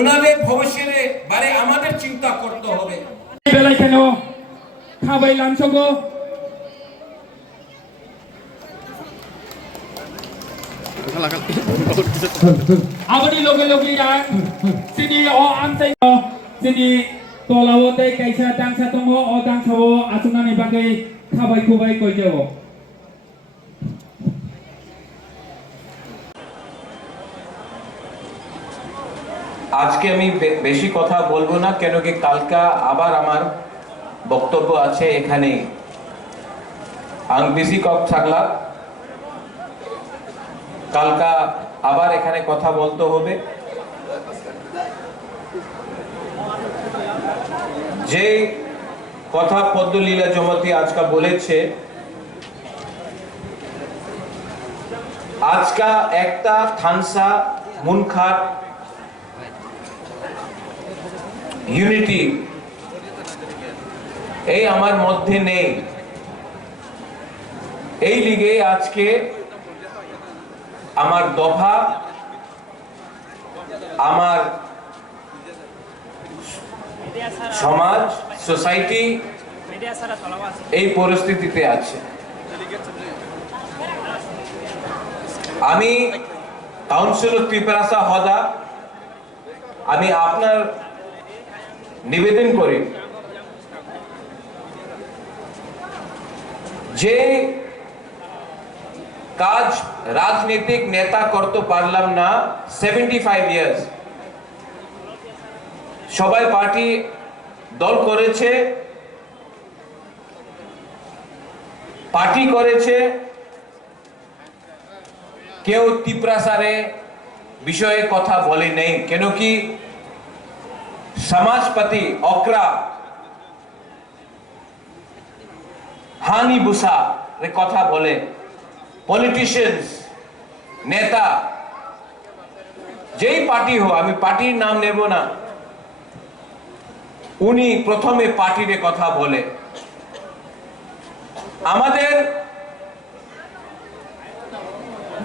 উনাদের ভবিষ্যতে বারে আমাদের চিন্তা করতে হবে। বেলায় কেন খাবাই লাঞ্চগো abadi logi dan sini o amsai sini tolawo tei kaisa dangsa tongo o dangsawo asunani bagai khabai kubai koijawo আজকে আমি বেশি কথা বলবো না, কেন কি কালকা আবার আমার বক্তব্য আছে এখানে। আং বেশি কম থাকলা, কালকা আবার এখানে কথা বলতে হবে। যে কথা পদ্মলীলা জমতি আজকা বলেছে, আজকা একটা থানসা মুনখাট ইউনিটি এই আমার মধ্যে নেই। এই লিগে আজকে আমার দফা, আমার সমাজ, সোসাইটি এই পরিস্থিতিতে আছে। আমি কাউন্সিলর ত্রিপুরাসা হদা, আমি আপনার নিবেদন করি যে কাজ রাজনৈতিক নেতা করতে পারলাম না 75 ইয়ার্স, সবাই পার্টি দল করেছে, পার্টি করেছে, কেউ ত্রিপুরাসারে বিষয়ে কথা বলে নেই। কেন কি সমাজপতি অকরা হানি বুসা কথা বলে, পলিটিশিয়ানস নেতা যেই পার্টি হো, আমি পার্টির নাম নেব না, উনি প্রথমে পার্টির কথা বলে। আমাদের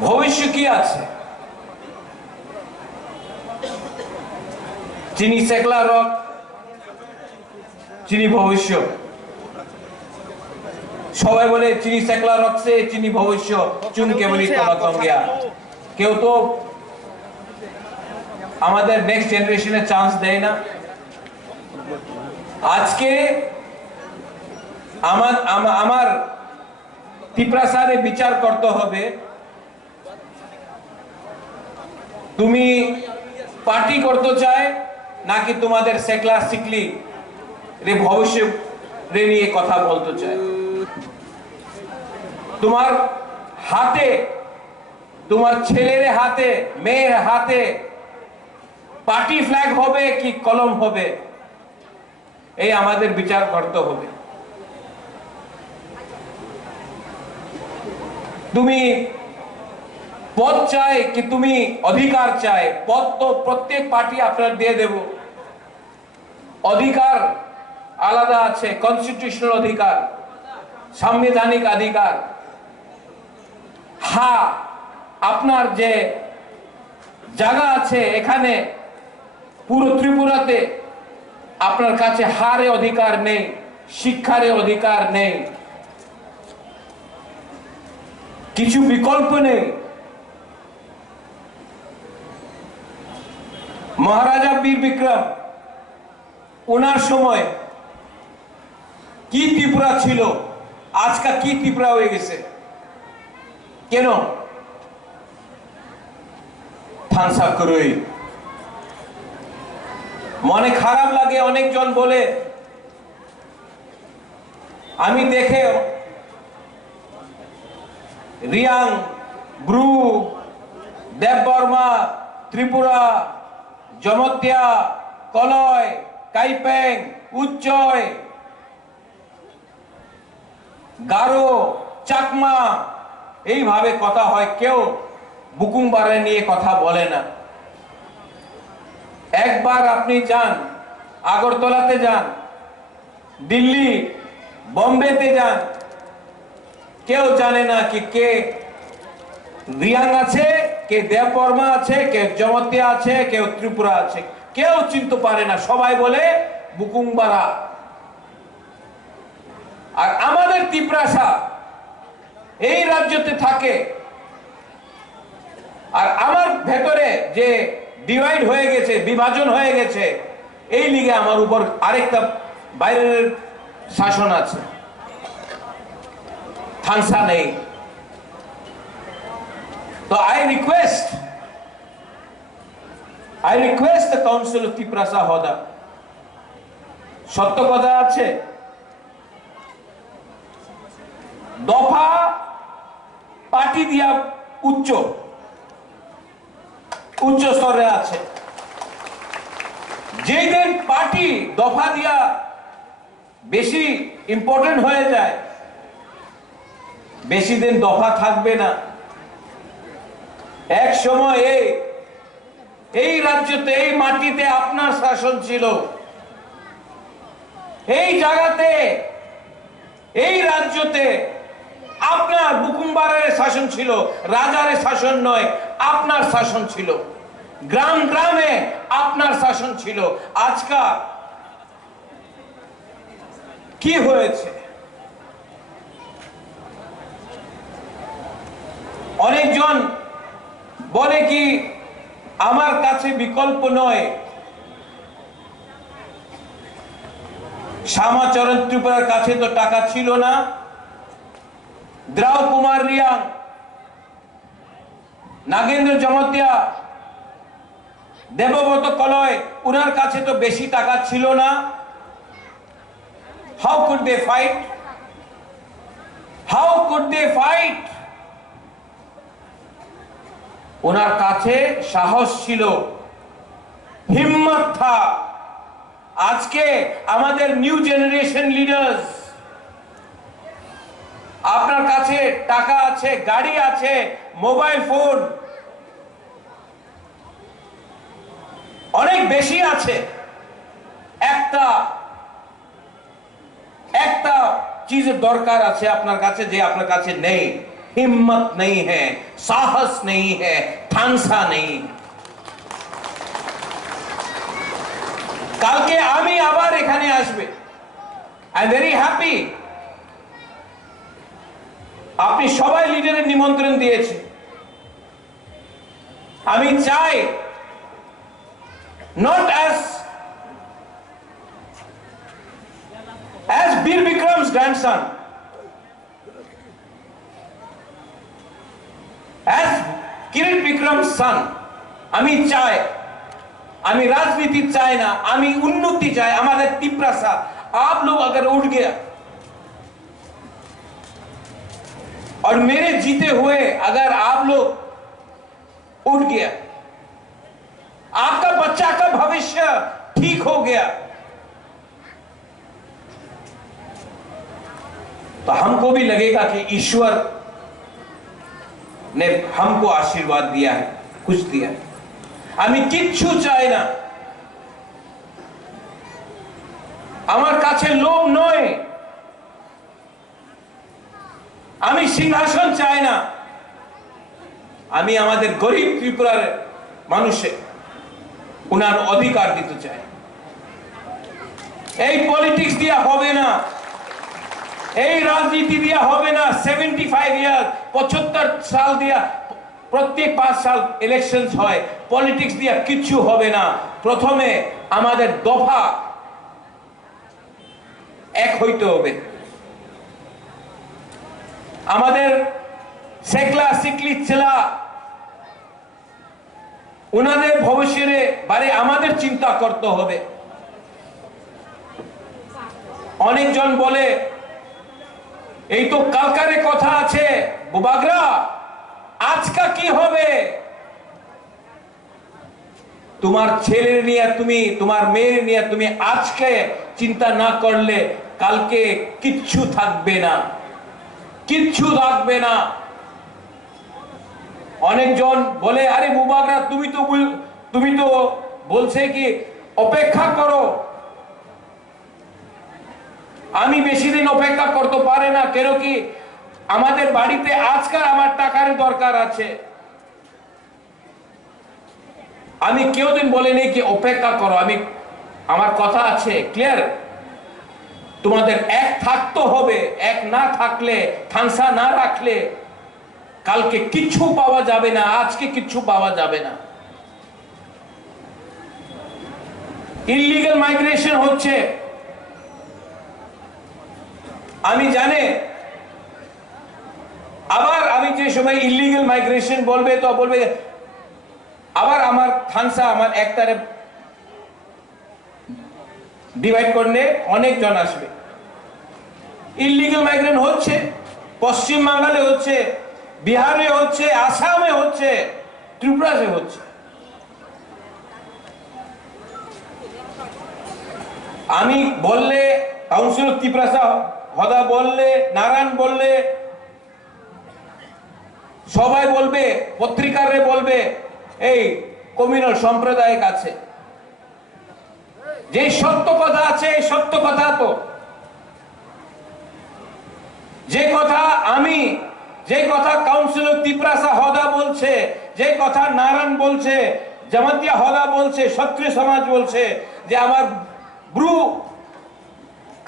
ভবিষ্য কি আছে? চিনি সেকলা রক, চিনি ভবিষ্য। সবাই বলে চিনি সেকলা রক সে চিনি ভবিষ্য, চুন কেবলি তলাতম গিয়া। কেউ তো আমাদের নেক্সট জেনারেশনে চান্স দেয় না। আজকে আমার ত্রিপুরাসারে বিচার করতে হবে, তুমি পার্টি করতে চায় নাকি তোমাদের সেকলা সিকলি রে ভবিষ্য রে নিয়ে কথা বলতে চায়। তোমার হাতে, তোমার ছেলের হাতে, মেয়ের হাতে পার্টি ফ্ল্যাগ হবে কি কলম হবে, এই আমাদের বিচার করতে হবে। তুমি পদ চাই কি তুমি অধিকার চাই? পদ তো প্রত্যেক পার্টি আপনার দিয়ে দেব, অধিকার আলাদা আছে, কনস্টিটিউশনাল অধিকার, সাংবিধানিক অধিকার। হ্যাঁ, আপনার যে জায়গা আছে এখানে পুরো ত্রিপুরাতে আপনার কাছে হারে অধিকার নেই, শিক্ষারে অধিকার নেই, কিছু বিকল্প নেই। মহারাজা বীর বিক্রম, ওনার সময় কি ত্রিপুরা ছিল, আজকাল কি ত্রিপুরা হয়ে গেছে? কেন? থানসা করুই। মনে খারাপ লাগে, অনেকজন বলে, আমি দেখে রিয়াং, ব্রু, দেববর্মা, ত্রিপুরা, জমতিয়া, কলয়, কাইপেং, উচ্চয়, গারো, চাকমা, এইভাবে কথা হয়, কেউ বুকুমবারে নিয়ে কথা বলে না। একবার আপনি যান আগরতলাতে যান, দিল্লি, বম্বেতে যান, কেউ জানে না কি কে রিয়াং আছে, কে দেববর্মা আছে, কে জমতিয়া আছে, কেউ ত্রিপুরা আছে, কেউ চিনতে পারে না। সবাই বলে বুকুংবারা। আর আমাদের তিপ্রাসা এই রাজ্যতে থাকে। আর আমার ভেতরে যে ডিভাইড হয়ে গেছে, বিভাজন হয়ে গেছে, এই লিগে আমার উপর আরেকটা বাইরের শাসন আছে, থানসা নেই। তো I request the Council of Tiprasa Hoda, সত্য কথা আছে, দফা পার্টি দিয়া উচ্চ স্তরে আছে। যেদিন পার্টি দফা দিয়া বেশি ইম্পর্টেন্ট হয়ে যায়, বেশি দিন দফা থাকবে না। এক সময় এই রাজ্যতে, এই মাটিতে আপনার শাসন ছিল, এই জায়গাতে, এই রাজ্যতে আপনার বুকুমবারের শাসন ছিল, রাজার শাসন নয়, আপনার শাসন ছিল। গ্রাম গ্রামে আপনার শাসন ছিল। আজকাল কি হয়েছে? অনেকজন বলে কি আমার কাছে বিকল্প নয়, শ্যামাচরণ ত্রিপুরার কাছে তো টাকা ছিল না, দ্রাউ কুমার রিয়াং, নাগেন্দ্র জমতিয়া, দেবব্রত কলয়, উনার কাছে তো বেশি টাকা ছিল না। How could they fight? How could they fight? ওনার কাছে সাহস ছিল, হিম্মত থা। আজকে আমাদের নিউ জেনারেশন লিডার্স, আপনার কাছে টাকা আছে, গাড়ি আছে, মোবাইল ফোন অনেক বেশি আছে। একটা চিজের দরকার আছে আপনার কাছে, যে আপনার কাছে নেই। हिम्मत नहीं है, साहस नहीं है, ठानसा नहीं। কালকে আমি আবার এখানে আসবে। I am very happy. আপনি সবাই লিডারের নিমন্ত্রণ দিয়েছে। আমি চাই not as বীর বিক্রম's grandson, as কিরিট বিক্রম's son। আমি চাই, আমি राजनीति चाहे ना, আমি उन्नति चाहे। हमारे तिप्रासा आप लोग अगर उठ गया और मेरे जीते हुए अगर आप लोग उठ गया, आपका बच्चा का भविष्य ठीक हो गया, तो हमको भी लगेगा कि ईश्वर ने हमको आशीर्वाद दिया है, कुछ दिया है। আমি কিচ্ছু চাই না, আমার কাছে লোভ নয়, আমি সিংহাসন চাই না। আমি আমাদের গরিব ত্রিপুরার মানুষের উনার অধিকার দিতে চাই। এই পলিটিক্স দিয়া হবে না, এই রাজনীতি দিয়া হবে না। 75 ইয়ার 75 সাল দিয়া প্রত্যেক 5 সাল ইলেকশন হয়, পলিটিক্স দিয়া কিচ্ছু হবে না। প্রথমে আমাদের দফা এক হইতে হবে। আমাদের সেকলা সিকলি ছেলা উনাদের ভবিষ্যতে বারে আমাদের চিন্তা করতে হবে। অনেকজন বলে এই তো কালকারে কথা আছে, বুবাগরা আজকা কি হবে? তোমার ছেলে নিয়ে তুমি, তোমার মেয়ে নিয়ে তুমি আজকে চিন্তা না করলে কালকে কিচ্ছু থাকবে না, কিচ্ছু থাকবে না। অনেকজন বলে আরে বুবাগরা তুমি তো বলছে কি অপেক্ষা করো, আমি বেশি দিন অপেক্ষা করতে পারে না, কেন কি আমাদের বাড়িতে আজকাল আমার টাকার দরকার আছে। আমি কেউ দিন বলিনি কি অপেক্ষা করো, আমার কথা আছে ক্লিয়ার। তোমাদের এক থাকতে হবে, এক না থাকলে, থানসা না রাখলে কালকে কিচ্ছু পাওয়া যাবে না, আজকে কিচ্ছু পাওয়া যাবে না। ইললিগাল মাইগ্রেশন হচ্ছে, আমি জানি। আবার আমি যে সময় ইললিগাল মাইগ্রেশন বলবে তো বলবে আবার আমার থানসা আমার একটারে ডিভাইড করলে অনেক জন আসবে। ইললিগাল মাইগ্রেশন হচ্ছে, পশ্চিম বাংলাতে হচ্ছে, বিহারে হচ্ছে, আসামে হচ্ছে, ত্রিপুরাতে হচ্ছে। আমি বললে কাউন্সিলর ত্রিপ্রাসা হদা বললে, নারায়ণ বললে, সবাই বলবে, পত্রিকারে বলবে এই কমিউনাল সম্প্রদায়ের কাছে যে সত্য কথা আছে, এই সত্য কথা তো যে কথা কাউন্সিলর ত্রিপ্রাসা হদা বলছে, যে কথা নারায়ণ বলছে, জামাতিয়া হদা বলছে, ক্ষত্রিয় সমাজ বলছে, যে আমার ব্রু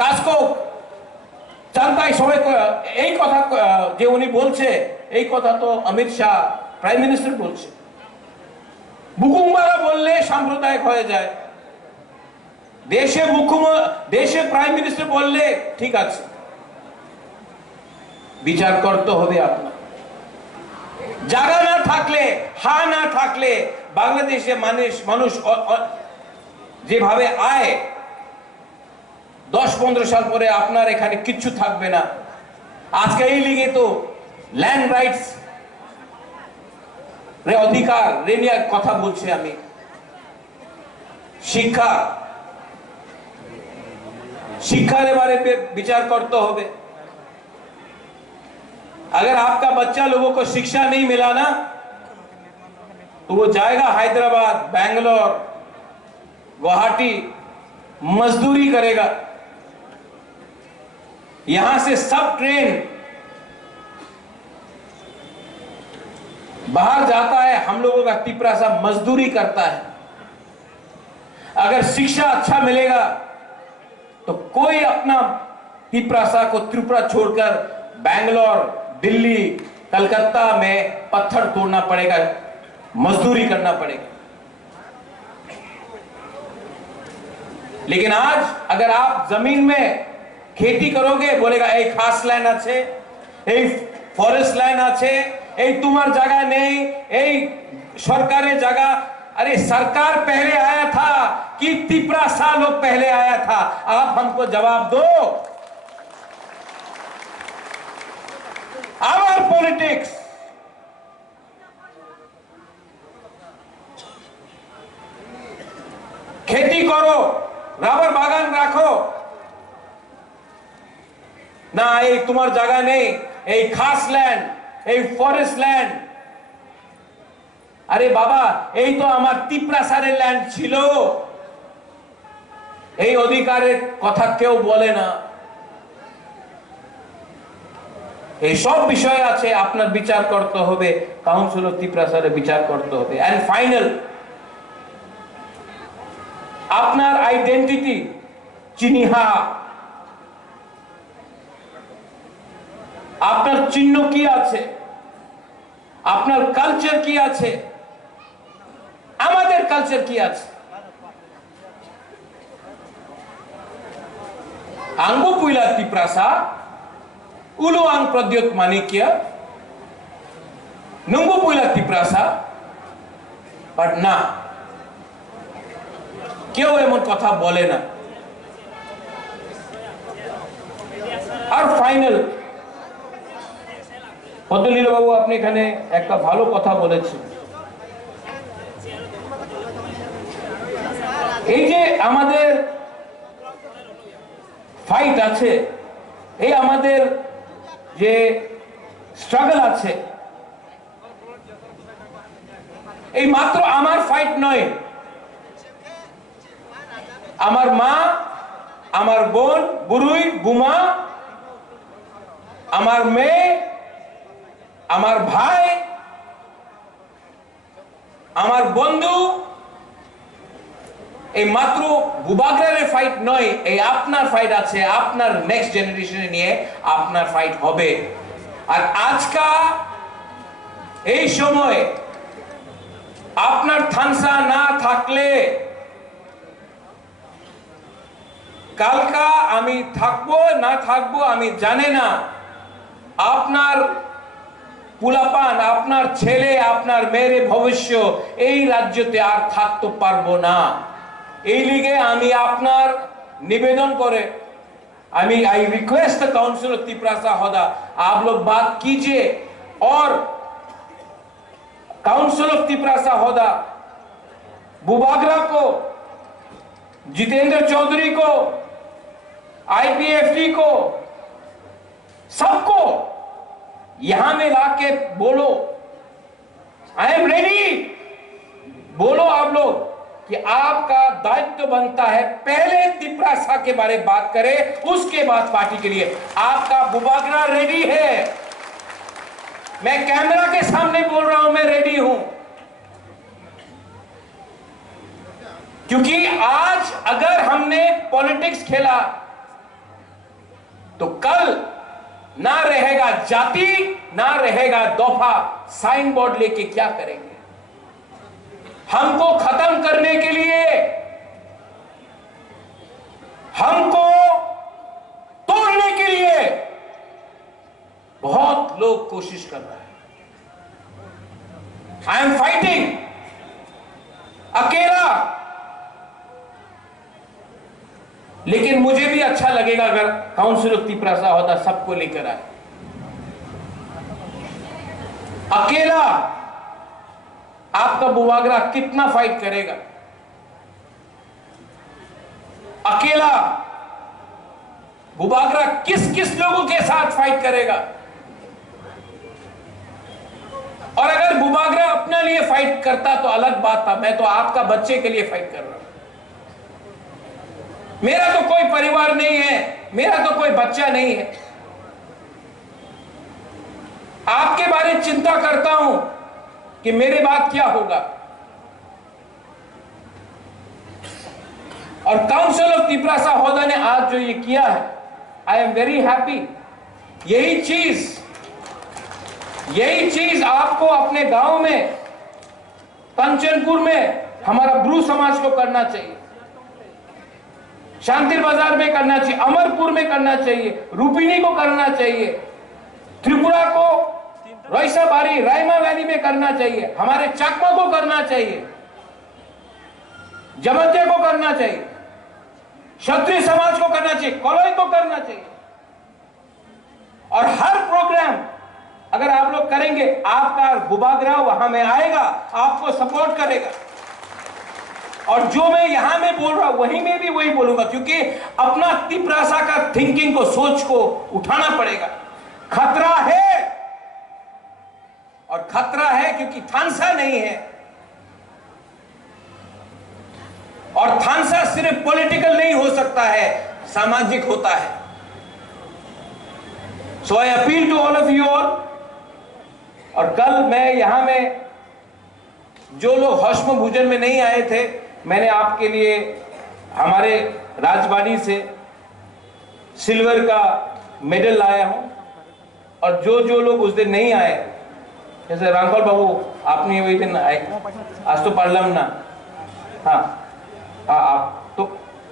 কাসকো জানতাই সবাই এই কথা যে উনি বলছে, এই কথা তো অমিত শাহ প্রাইম মিনিস্টার বলছে। বুকুমারা বললে সাম্প্রদায়িক হয়ে যায়, দেশে প্রাইম মিনিস্টার বললে ঠিক আছে। বিচার করতে হবে আপনার। জায়গা না থাকলে, না থাকলে বাংলাদেশে মানুষ যেভাবে আয় 10-15 সাল পরে আপনার এখানে কিচ্ছু থাকবে না। আজকে এই লিগে তো ল্যান্ড রাইটস অধিকার নিয়ে কথা বলছি আমি। শিক্ষার बारे में विचार करते होवे। अगर आपका बच्चा लोगों को शिक्षा नहीं मिला ना तो वो जाएगा हैदराबाद, बैंगलोर, गुवाहाटी, मजदूरी करेगा। यहां से सब ट्रेन बाहर जाता है, हम लोगों का टिपरासा मजदूरी करता है। अगर शिक्षा अच्छा मिलेगा तो कोई अपना टिपरासा को त्रिपुरा छोड़कर बैंगलोर, दिल्ली, कलकत्ता में पत्थर तोड़ना पड़ेगा, मजदूरी करना पड़ेगा। लेकिन आज अगर आप जमीन में खेती करोगे, बोलेगा এই খাস ল্যান্ড আছে, এই ফরেস্ট ল্যান্ড আছে, এই তোমার জায়গা নেই, এই সরকারের জায়গা। अरे सरकार पहले आया था कि टिपरासा लोग पहले आया था? आप हमको जवाब दो। आवर पॉलिटिक्स खेती करो, রাবার বাগান রাখো না, এই তোমার জায়গা নেই, এই খাস ল্যান্ড, এই ফরেস্ট ল্যান্ড। আরে বাবা, এই তো আমার টিপরাসারের ল্যান্ড ছিল। এই অধিকারের কথা কেউ বলে না। এই সব বিষয় আছে, আপনার বিচার করতে হবে, কাউন্সিলর ত্রিপ্রাসারে বিচার করতে হবে। এন্ড ফাইনাল, আপনার আইডেন্টিটি চিহ্নিহা, আপনার চিহ্ন কি আছে, আপনার কালচার কি আছে, আমাদের কালচার কি আছে। আঙ্গু পুইলা ত্রিপ্রাসা, উলু আং প্রদ্যোত মানিকিয়া, নুঙ্গু পুইলা ত্রিপ্রাসা, বাট না, কেউ এমন কথা বলে না। আর ফাইনাল, পদ্মলীলা বাবু আপনি এখানে একটা ভালো কথা বলেছেন। এই যে আমাদের ফাইট আছে, এই আমাদের যে স্ট্রাগল আছে, এই মাত্র আমার ফাইট নয়। আমার মা আমার বোন বুড়ুই বুমা, আমার মেয়ে, আমার ভাই, আমার বন্ধু, এই মাত্র বুবাগ্রারের ফাইট নয়, এই আপনার ফাইট আছে, আপনার নেক্সট জেনারেশনে নিয়ে আপনার ফাইট হবে। আর আজকা এই সময় আপনার থানসা না থাকলে কালকা আমি থাকবো না থাকবো আমি জানি না, আপনার পুলাপান, আপনার ছেলে, আপনার মেয়ের ভবিষ্য এই রাজ্যতে আর থাকতে পারবো না। এই লিগে আমি আপনার निवेदन करे, I request the council of Tiprasa Hoda, आप लोग बात कीजिए और काउंसिल ऑफ तिपरासा होदा बुबाग्रा को, जितेंद्र चौधरी को, आईपीएफटी को, सबको यहां में लाके बोलो आई एम रेडी। बोलो आप लोग कि आपका दायित्व बनता है पहले तिपरासा के बारे में बात करें, उसके बाद पार्टी के लिए। आपका बुबाग्रा रेडी है, मैं कैमरा के सामने बोल रहा हूं, मैं रेडी हूं। क्योंकि आज अगर हमने पॉलिटिक्स खेला तो कल ना रहेगा जाति, ना रहेगा दफा, साइन बोर्ड लेके क्या करेंगे? हमको खत्म करने के लिए, हमको तोड़ने के लिए बहुत लोग कोशिश कर रहे हैं। आई एम फाइटिंग अकेला, लेकिन मुझे भी अच्छा लगेगा अगर काउंसिल ऑफ तिपरासा होता सबको लेकर आए। अकेला आपका बुबाग्रा कितना फाइट करेगा? अकेला बुबाग्रा किस किस लोगों के साथ फाइट करेगा? और अगर बुबाग्रा अपने लिए फाइट करता तो अलग बात था, मैं तो आपका बच्चे के लिए फाइट कर रहा हूं। मेरा तो कोई परिवार नहीं है, मेरा तो कोई बच्चा नहीं है। आपके बारे में चिंता करता हूं कि मेरे बाद क्या होगा। और काउंसिल ऑफ तिपरासा होदा ने आज जो ये किया है, आई एम वेरी हैप्पी। यही चीज आपको अपने गांव में, कंचनपुर में हमारा ब्रू समाज को करना चाहिए, शांतिर बाजार में करना चाहिए, अमरपुर में करना चाहिए, रूपिनी को करना चाहिए, त्रिपुरा को, रईसाबारी, रायमा वैली में करना चाहिए, हमारे चाकमा को करना चाहिए, जमतिया को करना चाहिए, क्षत्रिय समाज को करना चाहिए, कलोई को करना चाहिए। और हर प्रोग्राम अगर आप लोग करेंगे, आपका बुबाग्रा वहां में आएगा, आपको सपोर्ट करेगा। और जो मैं यहां में बोल रहा हूं वहीं में भी वही बोलूंगा, क्योंकि अपना तिपरासा का थिंकिंग को, सोच को उठाना पड़ेगा। खतरा है, और खतरा है क्योंकि थानसा नहीं है, और थानसा सिर्फ पॉलिटिकल नहीं हो सकता है, सामाजिक होता है। So I appeal to all of you all. और कल मैं यहां में जो लोग हश्म भोजन में नहीं आए थे, मैंने आपके लिए हमारे राजवाड़ी से सिल्वर का मेडल लाया हूं। और जो लोग उस दिन नहीं आए, जैसे रामपाल बाबू आपने वही दिन आए, आज तो पार्लम ना, हाँ आप तो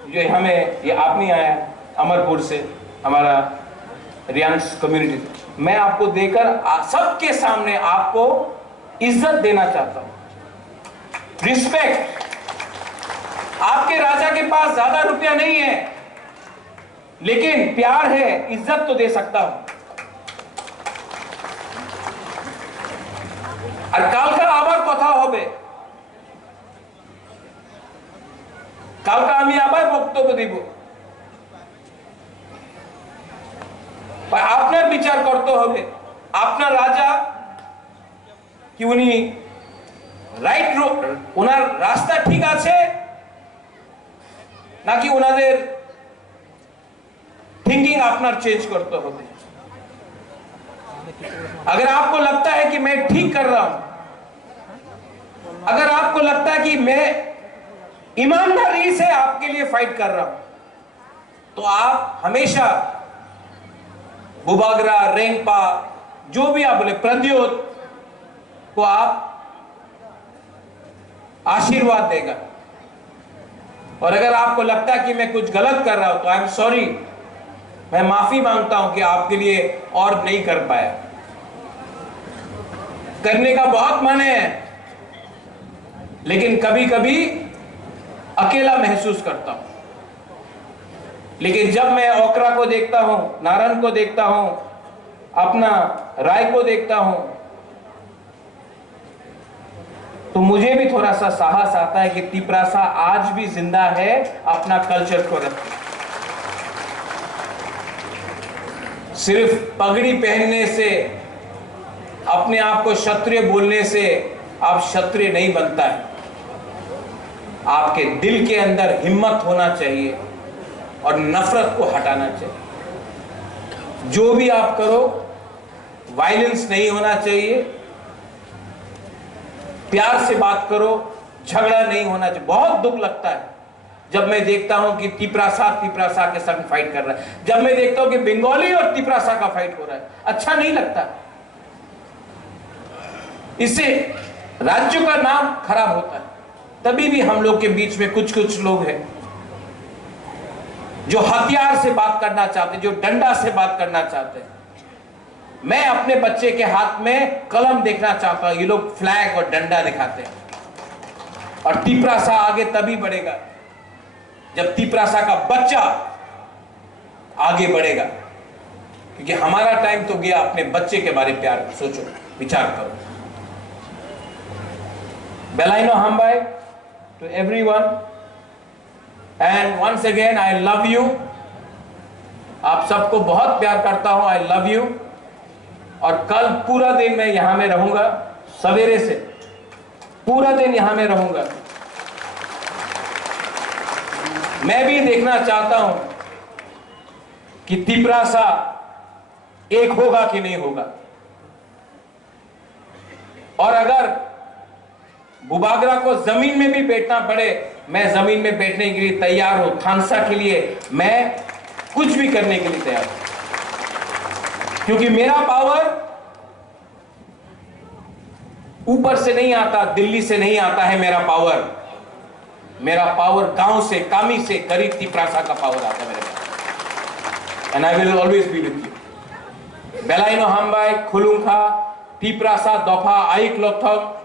जो हमें ये आप नहीं आया अमरपुर से, हमारा रियांस कम्युनिटी, मैं आपको देकर सबके सामने आपको इज्जत देना चाहता हूं, रिस्पेक्ट। आपके राजा के पास ज्यादा रुपया नहीं है, लेकिन प्यार है, इज्जत तो दे सकता हूं। আর কালকা আবার কথা হবে, কালকা আমি আবার বক্তব্য দিব। আপনার বিচার করতে হবে, আপনার রাজা কি উনি রাইট, ওনার রাস্তা ঠিক আছে নাকি ওনাদের थिंकिंग अपना चेंज करते होते। अगर आपको लगता है कि मैं ठीक कर रहा हूं, अगर आपको लगता है कि मैं ईमानदारी से आपके लिए फाइट कर रहा हूं, तो आप हमेशा बुबागरा, रेंगपा, जो भी आप बोले, प्रद्योत को आप आशीर्वाद देगा। और अगर आपको लगता है कि मैं कुछ गलत कर रहा हूं, तो आई एम सॉरी, मैं माफी मांगता हूं कि आपके लिए और नहीं कर पाया। करने का बहुत मन है, लेकिन कभी कभी अकेला महसूस करता हूं। लेकिन जब मैं ओकरा को देखता हूं, नारायण को देखता हूं, अपना राय को देखता हूं, तो मुझे भी थोड़ा सा साहस आता है कि तिपरासा आज भी जिंदा है, अपना कल्चर को रखते। सिर्फ पगड़ी पहनने से, अपने आप को क्षत्रिय बोलने से आप क्षत्रिय नहीं बनता है। आपके दिल के अंदर हिम्मत होना चाहिए और नफरत को हटाना चाहिए। जो भी आप करो, वायलेंस नहीं होना चाहिए, प्यार से बात करो, झगड़ा नहीं होना चाहिए। बहुत दुख लगता है जब मैं देखता हूं कि तिपरासा के संग फाइट कर रहा है, जब मैं देखता हूं कि बंगाली और तिपरासा का फाइट हो रहा है, अच्छा नहीं लगता। इससे राज्य का नाम खराब होता है। तभी भी हम लोग के बीच में कुछ कुछ लोग हैं जो हथियार से बात करना चाहते हैं, जो डंडा से बात करना चाहते हैं। मैं अपने बच्चे के हाथ में कलम देखना चाहता हूं, ये लोग फ्लैग और डंडा दिखाते हैं। और तिपरासा आगे तभी बढ़ेगा जब तिपरासा का बच्चा आगे बढ़ेगा, क्योंकि हमारा टाइम तो गया। अपने बच्चे के बारे में प्यार सोचो, विचार करो। Belaino Hambai to everyone, and once again I love you. आप सबको बहुत प्यार करता हूं, I love you। और कल पूरा दिन मैं यहां में रहूंगा, सवेरे से पूरा दिन यहां में रहूंगा। मैं भी देखना चाहता हूं कि तिपरासा एक होगा कि नहीं होगा। और अगर बुबागरा को जमीन में भी बैठना पड़े, मैं जमीन में बैठने के लिए तैयार हूं। थानसा के लिए मैं कुछ भी करने के लिए तैयार हूं, क्योंकि मेरा पावर ऊपर से नहीं आता, दिल्ली से नहीं आता है। मेरा पावर गांव से, कामी से, गरीब तिपरासा का पावर आता है मेरे पास। And I will always be with you. बेलाइनो हाम्बाई खुलुंखा तिपरासा दफा आइक लोथक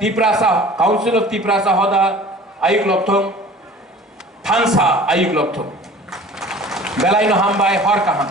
तिपरासा काउंसिल ऑफ तिपरासा होदा आयुक लोथों थानसा आयुक लोथों बेलाइनो हाम्बाई हर कहां